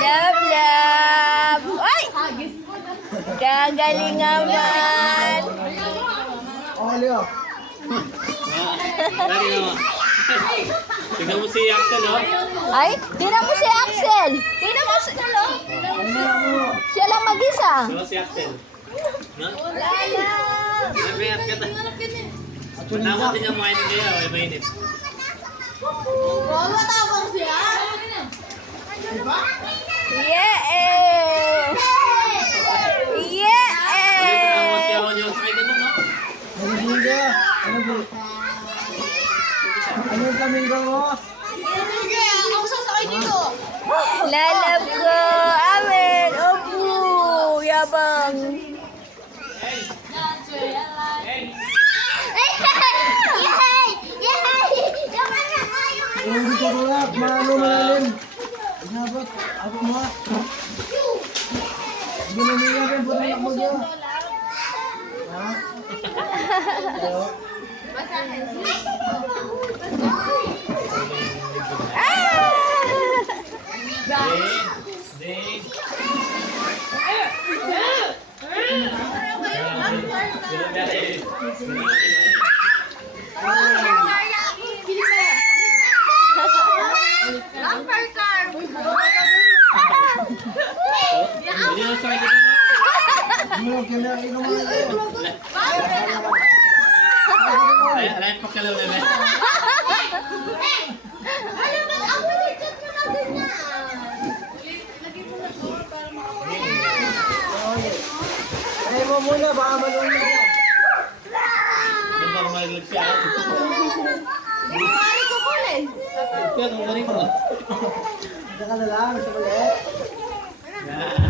Love, love. Ay! Gagaling naman. Oh, Leo. Tignan mo si Axel, oh. Ay, tingnan mo si Axel. Tingnan mo si... Siya lang mag-isa. Tignan mo si Axel. No? Nabayat ka tayo. Matapos din yung mainit kayo, ay mainit. Yeah! Yeah! Ano yung flamingo mo? Lalab ko! Amen! Opo! Yabang! Hindi ko tulak. Maano malalim. Inabot. Ako mo. Ginamila rin. Buti mo dyan. Ha? Hello? Ano, kaya ikaw mo. Alain pa ka lang, bebe. Ay mo muna, baka malunod yan. Doon ba kumalag siya? Kaya kumarin mo. Saka na lang, sa mali. Yeah.